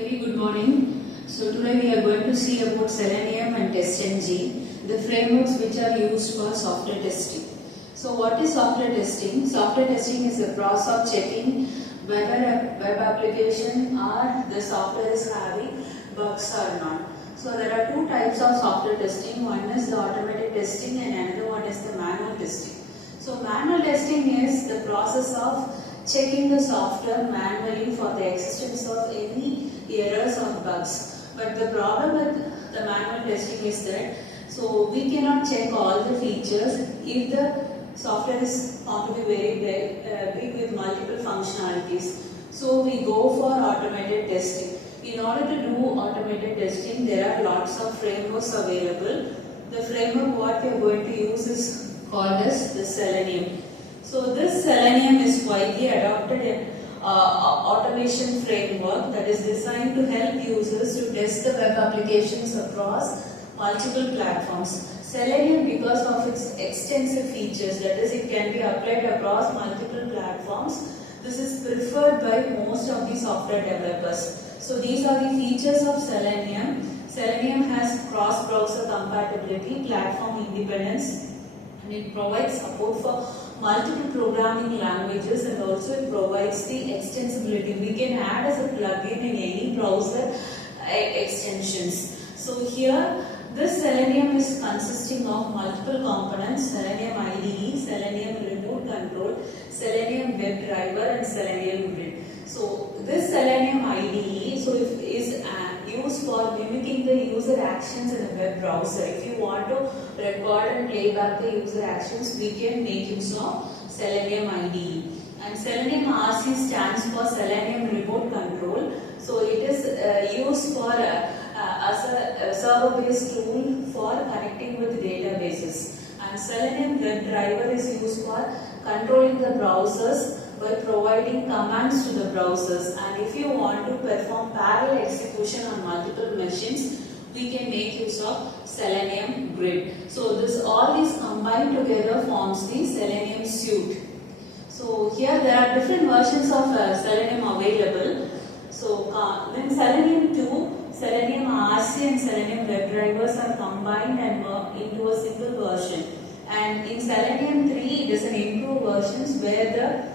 Very good morning. So today we are going to see about Selenium and TestNG, the frameworks which are used for software testing. So what is software testing? Software testing is the process of checking whether a web application or the software is having bugs or not. So there are two types of software testing. One is the automated testing and another one is the manual testing. So manual testing is the process of checking the software manually for the existence of any errors or bugs. But the problem with the manual testing is that we cannot check all the features if the software is found to be very big with multiple functionalities. So we go for automated testing. In order to do automated testing, there are lots of frameworks available. The framework what we are going to use is called as the Selenium. So this Selenium is widely adopted automation framework that is designed to help users to test the web applications across multiple platforms. Selenium, because of its extensive features, that is, it can be applied across multiple platforms. This is preferred by most of the software developers. So these are the features of Selenium. Selenium has cross-browser compatibility, platform independence, and it provides support for multiple programming languages, and also it provides the extensibility. We can add as a plugin in any browser extensions. So here this Selenium is consisting of multiple components: Selenium IDE, Selenium remote control, Selenium WebDriver, and Selenium grid. So this Selenium IDE is used for mimicking the user actions in a web browser. If you want to record and play back the user actions, we can make use of Selenium IDE. And Selenium RC stands for Selenium remote control. So it is used for as a server-based tool for connecting with databases. And Selenium WebDriver is used for controlling the browsers by providing commands to the browsers. And if you want to perform parallel execution on multiple machines, we can make use of Selenium grid. So all these combined together forms the Selenium suite. So here there are different versions of Selenium available. So then Selenium 2, Selenium RC and Selenium WebDrivers are combined and into a single version. And in Selenium 3, it is an improved version where the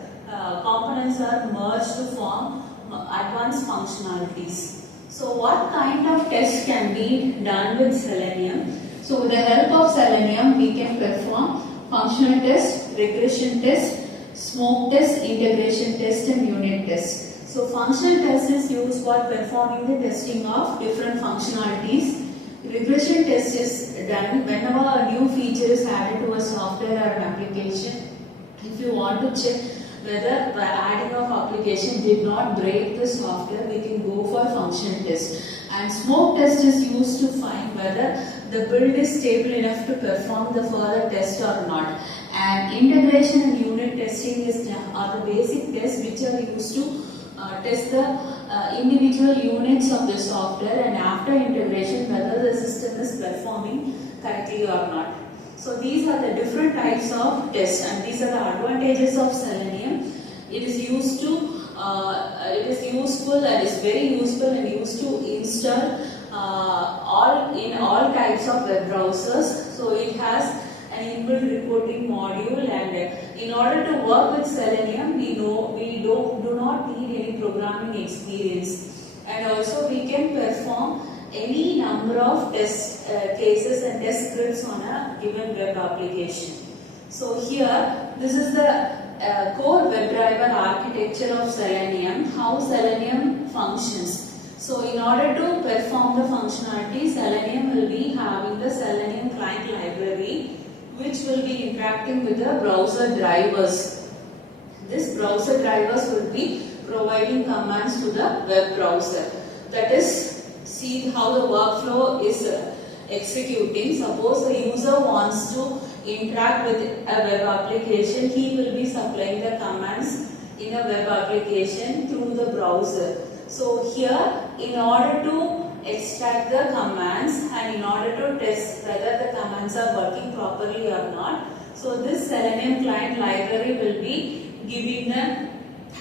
components are merged to form advanced functionalities. So what kind of test can be done with Selenium? So with the help of Selenium, we can perform functional test, regression test, smoke test, integration test, and unit test. So functional test is used for performing the testing of different functionalities. Regression test is done whenever a new feature is added to a software or an application. If you want to check whether the adding of application did not break the software, we can go for functional test. And smoke test is used to find whether the build is stable enough to perform the further test or not. And integration and unit testing are the basic tests which are used to test the individual units of the software, and after integration whether the system is performing correctly or not. So these are the different types of tests, and these are the advantages of Selenium. It is useful and is very useful and used to install in all types of web browsers. So it has an inbuilt reporting module, and in order to work with Selenium, we do not need any programming experience, and also we can perform any number of test cases and test scripts on a given web application. So here, this is the core WebDriver architecture of Selenium, how Selenium functions. So in order to perform the functionality, Selenium will be having the Selenium client library, which will be interacting with the browser drivers. This browser drivers will be providing commands to the web browser. That is, see how the workflow is executing. Suppose the user wants to interact with a web application, he will be supplying the commands in a web application through the browser. So here, in order to extract the commands and in order to test whether the commands are working properly or not, so this Selenium client library will be giving the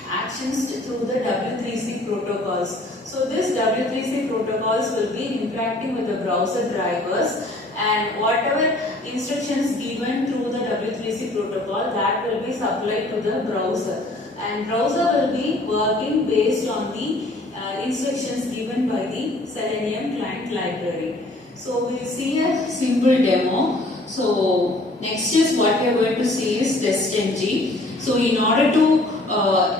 actions through the W3C protocols. So this W3C protocols will be interacting with the browser drivers, and whatever instructions given through the W3C protocol, that will be supplied to the browser, and browser will be working based on the instructions given by the Selenium client library. So we will see a simple demo. So next is what we are going to see is TestNG. So in order to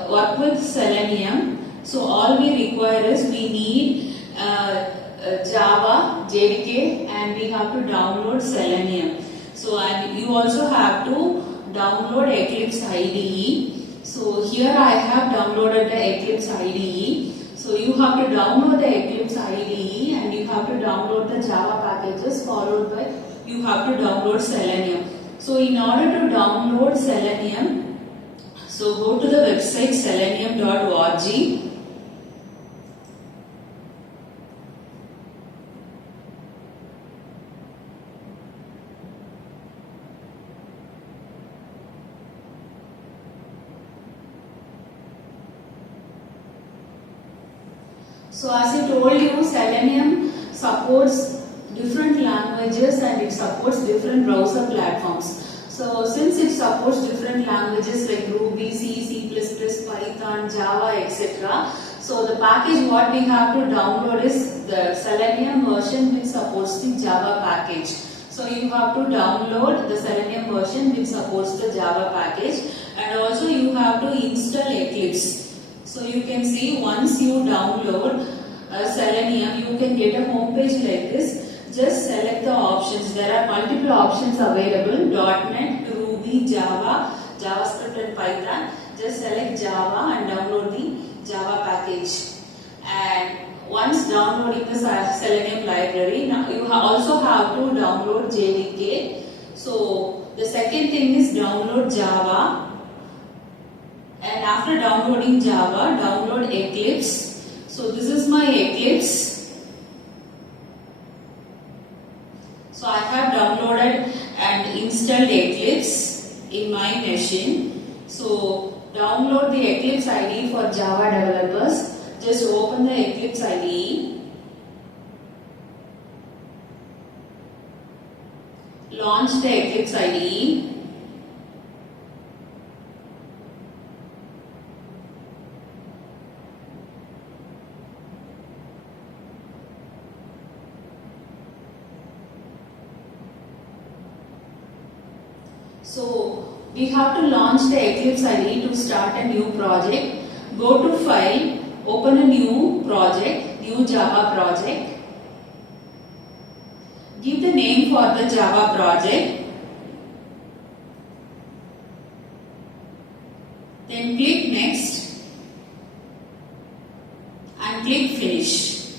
work with Selenium, so all we require is we need Java, JDK, and we have to download Selenium. So and you also have to download Eclipse IDE. So here I have downloaded the Eclipse IDE. So you have to download the Eclipse IDE and you have to download the Java packages, followed by you have to download Selenium. So in order to download Selenium, so go to the website selenium.org. So as I told you, Selenium supports different languages and it supports different browser platforms. So since it supports different languages like Ruby, C, C++, Python, Java, etc. So the package what we have to download is the Selenium version which supports the Java package. So you have to download the Selenium version which supports the Java package, and also you have to install Eclipse. So you can see once you download Selenium, you can get a home page like this. Just select the options. There are multiple options available: .NET, Ruby, Java, JavaScript and Python. Just select Java and download the Java package. And once downloading the Selenium library, now you also have to download JDK. So the second thing is download Java. And after downloading Java, download Eclipse. So this is my Eclipse. So I have downloaded and installed Eclipse in my machine. So download the Eclipse IDE for Java developers. Just open the Eclipse IDE. Launch the Eclipse IDE. So we have to launch the Eclipse IDE to start a new project. Go to File, open a new project, new Java project. Give the name for the Java project. Then click Next and click Finish.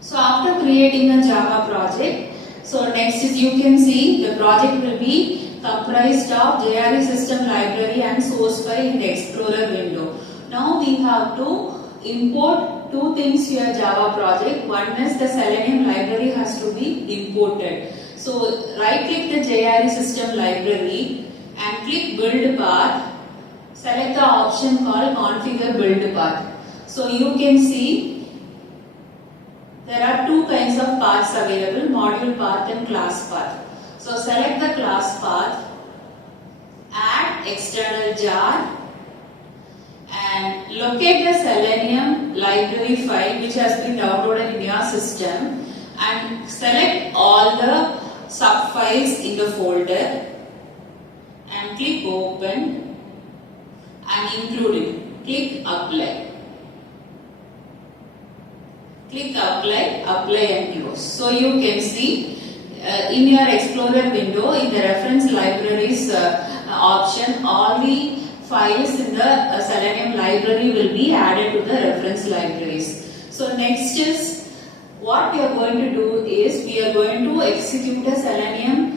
So after creating a Java project, so next is you can see the project will be comprised of JRE system library and source file in the Explorer window. Now we have to import two things to your Java project. One is the Selenium library has to be imported. So right click the JRE system library and click build path. Select the option called configure build path. So you can see there are two kinds of paths available, module path and class path. So select the class path, add external jar and locate the Selenium library file which has been downloaded in your system and select all the subfiles in the folder and click open and include it. Click apply. Click apply, apply and close. So you can see in your Explorer window, in the reference libraries option, all the files in the Selenium library will be added to the reference libraries. So next is what we are going to do is we are going to execute a Selenium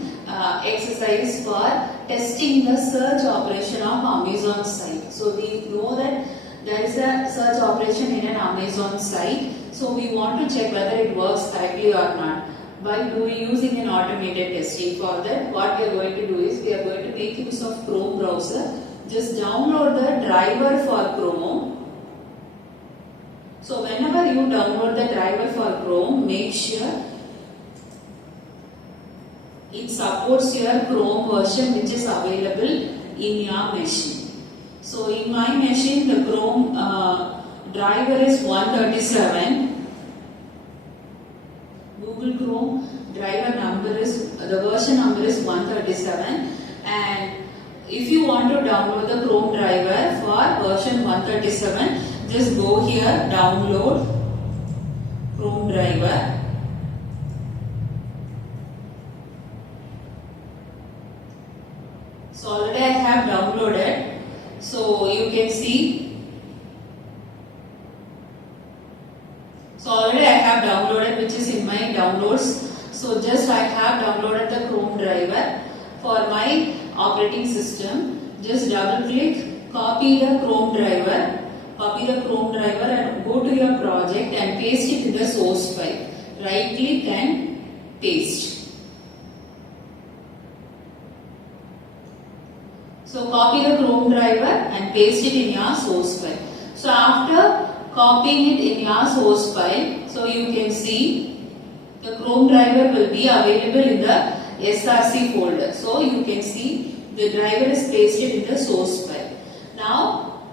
exercise for testing the search operation of Amazon site. So we know that there is a search operation in an Amazon site. So we want to check whether it works correctly or not by using an automated testing. For that, what we are going to do is we are going to make use of Chrome browser. Just download the driver for Chrome. you download the driver for Chrome, make sure it supports your Chrome version which is available in your machine. So in my machine the Chrome driver is 137. Google Chrome driver number is, the version number is 137, and if you want to download the Chrome driver for version 137, just go here, download Chrome driver. So already I have downloaded, so you can see. So already I have downloaded, which is in my downloads. So just I have downloaded the Chrome driver for my operating system. Just double click, copy the Chrome driver, and go to your project and paste it in the source file. Right click and paste. So copy the Chrome driver and paste it in your source file. So after copying it in your source file, so you can see the Chrome driver will be available in the SRC folder. So you can see the driver is pasted in the source file. Now,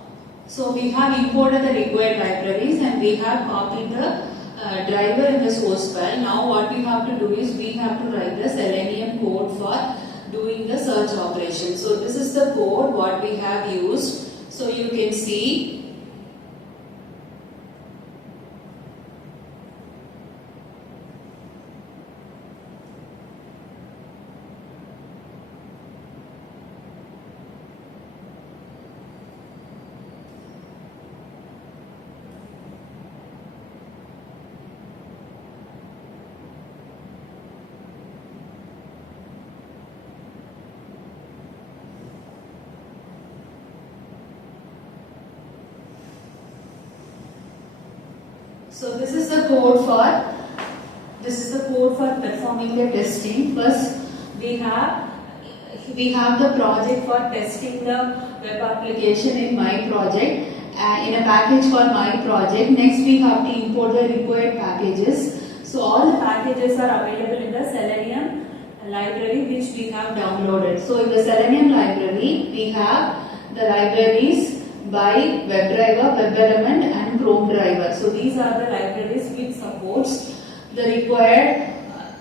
so we have imported the required libraries and we have copied the driver in the source file. Now what we have to do is we have to write the Selenium code for doing the search operation. So this is the code what we have used. So you can see. So this is the code for performing the testing. First we have the project for testing the web application in my project in a package for my project. Next we have to import the required packages. So all the packages are available in the Selenium library which we have downloaded. So in the Selenium library we have the libraries by WebDriver, WebElement and Chrome driver. So these are the libraries which supports the required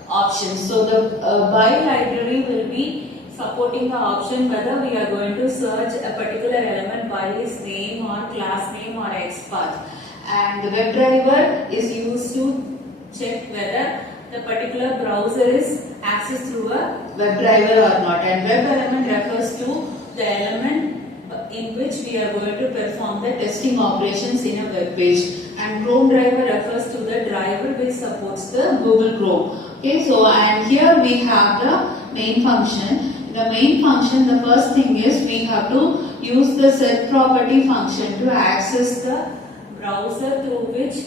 options. So the by library will be supporting the option whether we are going to search a particular element by its name or class name or XPath. And the WebDriver is used to check whether the particular browser is accessed through a WebDriver or not. And WebElement refers to the element in which we are going to perform the testing operations in a web page, and Chrome driver refers to the driver which supports the Google Chrome. Okay, so and here we have the main function. In the main function, the first thing is we have to use the setProperty function to access the browser through which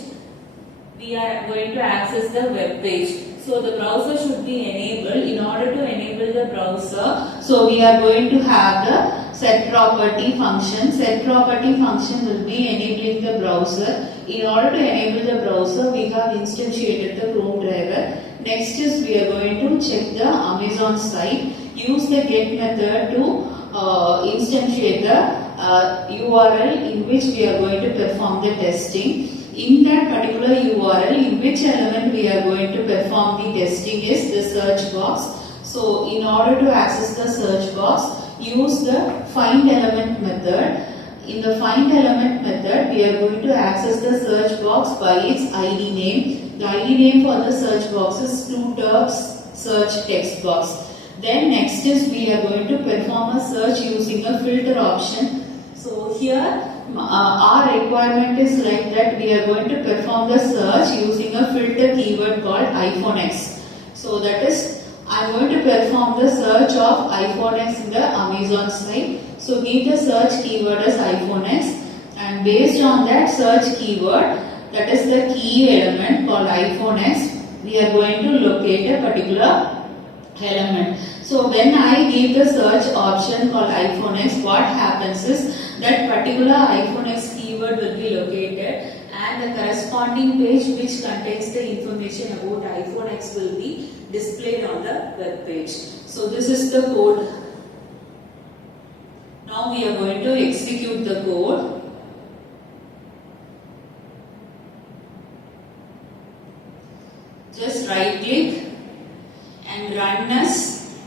we are going to access the web page. So the browser should be enabled. In order to enable the browser, so we are going to have the setProperty function. SetProperty function will be enabling the browser. In order to enable the browser, we have instantiated the Chrome driver. Next is we are going to check the Amazon site. Use the get method to instantiate the URL in which we are going to perform the testing. In that particular URL, in which element we are going to perform the testing is the search box. So in order to access the search box, use the find element method. In the find element method, we are going to access the search box by its ID name. The ID name for the search box is TrueTurks search text box. Then next is we are going to perform a search using a filter option. So here our requirement is like that we are going to perform the search using a filter keyword called iPhone X. So that is I am going to perform the search of iPhone X in the Amazon site. So give the search keyword as iPhone X, and based on that search keyword, that is the key element called iPhone X, we are going to locate a particular element. So when I give the search option called iPhone X, what happens is that particular iPhone X keyword will be located and the corresponding corresponding page which contains the information about iPhone X will be displayed on the web page. So this is the code. Now we are going to execute the code. Just right click and run as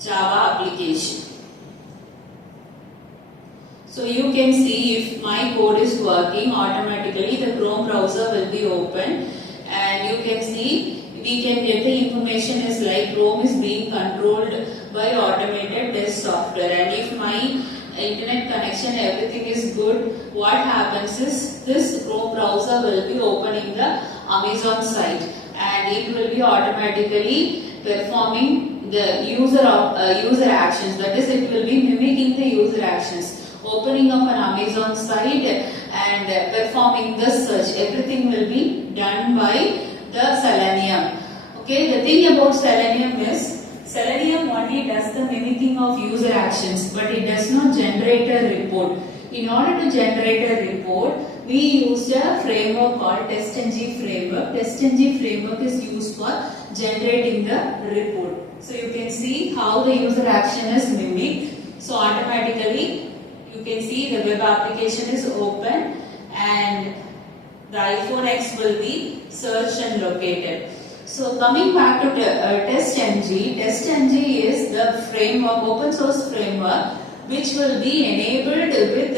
Java application. So you can see if my code is working, automatically the Chrome browser will be open, and you can see we can get the information is like Chrome is being controlled by automated test software, and if my internet connection everything is good, what happens is this Chrome browser will be opening the Amazon site, and it will be automatically performing the user actions, that is it will be mimicking the user actions. Opening of an Amazon site and performing the search, everything will be done by the Selenium. Okay, the thing about Selenium is, Selenium only does the mimicking of user actions, but it does not generate a report. In order to generate a report, we used a framework called TestNG framework. TestNG framework is used for generating the report. So you can see how the user action is mimicked. So automatically you can see the web application is open and the iPhone X will be searched and located. So coming back to TestNG, TestNG is the framework, open source framework which will be enabled with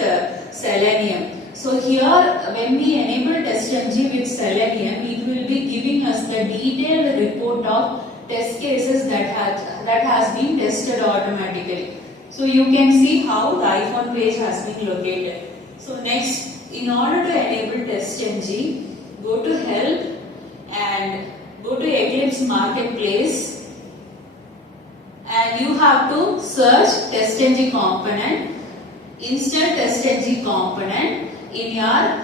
Selenium. So here when we enable TestNG with Selenium, it will be giving us the detailed report of test cases that has been tested automatically. So you can see how the iPhone page has been located. So next, in order to enable TestNG, go to Help and go to Eclipse Marketplace, and you have to search TestNG component, install TestNG component in your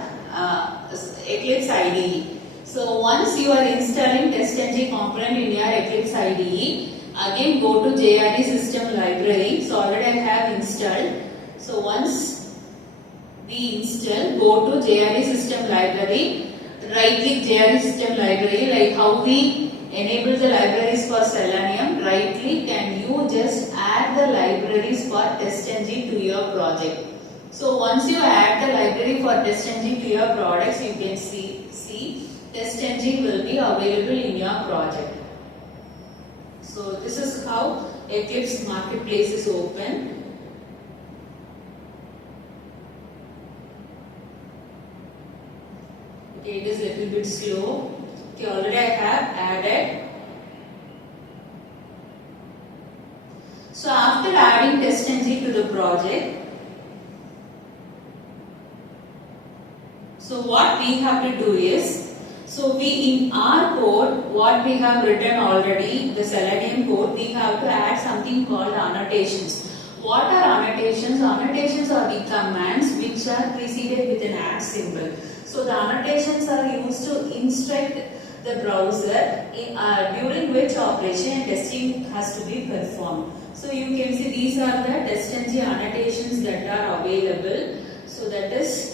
Eclipse IDE. So once you are installing TestNG component in your Eclipse IDE, again go to JRE system library. So already I have installed. So once we install, go to JRE system library, right click JRE system library, like how we enable the libraries for Selenium, right click and you just add the libraries for TestNG to your project. So once you add the library for TestNG to your products, you can see TestNG will be available in your project. So this is how Eclipse Marketplace is open. Okay, it is a little bit slow. Okay, already I have added. So after adding TestNG to the project, so what we have to do is, so we in our code, what we have written already, the Selenium code, we have to add something called annotations. What are annotations? Annotations are the commands which are preceded with an @ symbol. So the annotations are used to instruct the browser during which operation and testing has to be performed. So you can see these are the TestNG annotations that are available. So that is,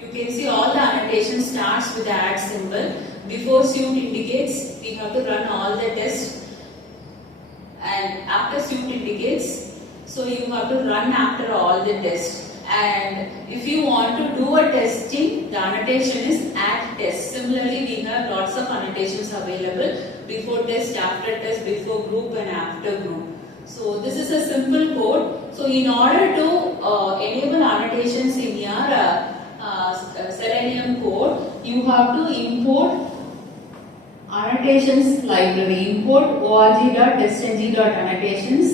you can see all the annotations starts with the @ symbol. Before suit indicates, we have to run all the tests, and after suit indicates, so you have to run after all the tests. And if you want to do a testing, the annotation is @test. Similarly, we have lots of annotations available: before test, after test, before group and after group. So this is a simple code. So in order to enable annotations in your Selenium code, you have to import annotations library. Import org.testng.annotations.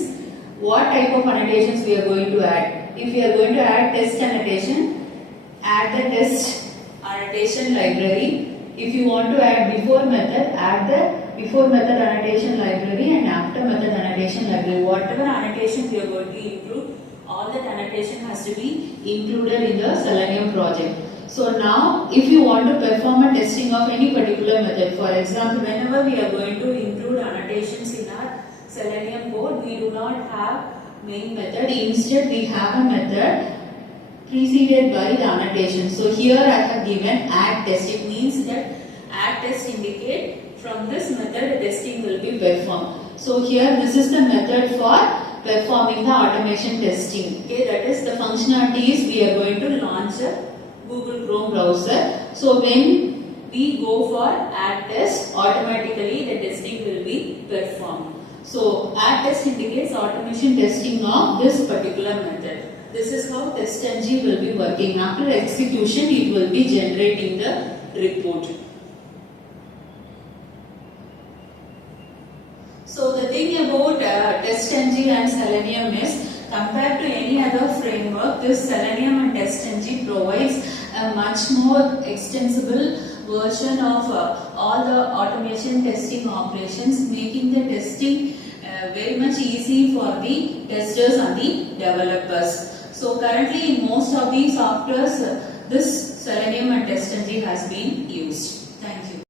What type of annotations we are going to add? If we are going to add test annotation, add the test annotation library. If you want to add before method, add the before method annotation library and after method annotation library. Whatever annotation we are going to include, all that annotation has to be included in the Selenium project. So now, if you want to perform a testing of any particular method, for example, whenever we are going to include annotations in our Selenium code, we do not have main method. Instead, we have a method preceded by the annotation. So here I have given add test. It means that add test indicate from this method testing will be performed. So here this is the method for performing the automation testing. Okay, that is the functionalities we are going to launch a Google Chrome browser. So when we go for add test, automatically the testing will be performed. So add test indicates automation testing of this particular method. This is how TestNG will be working. After execution, it will be generating the report. So the thing about TestNG and Selenium is, compared to any other framework, this Selenium and TestNG provides a much more extensible version of all the automation testing operations, making the testing very much easy for the testers and the developers. So currently in most of the softwares, this Selenium and TestNG has been used. Thank you.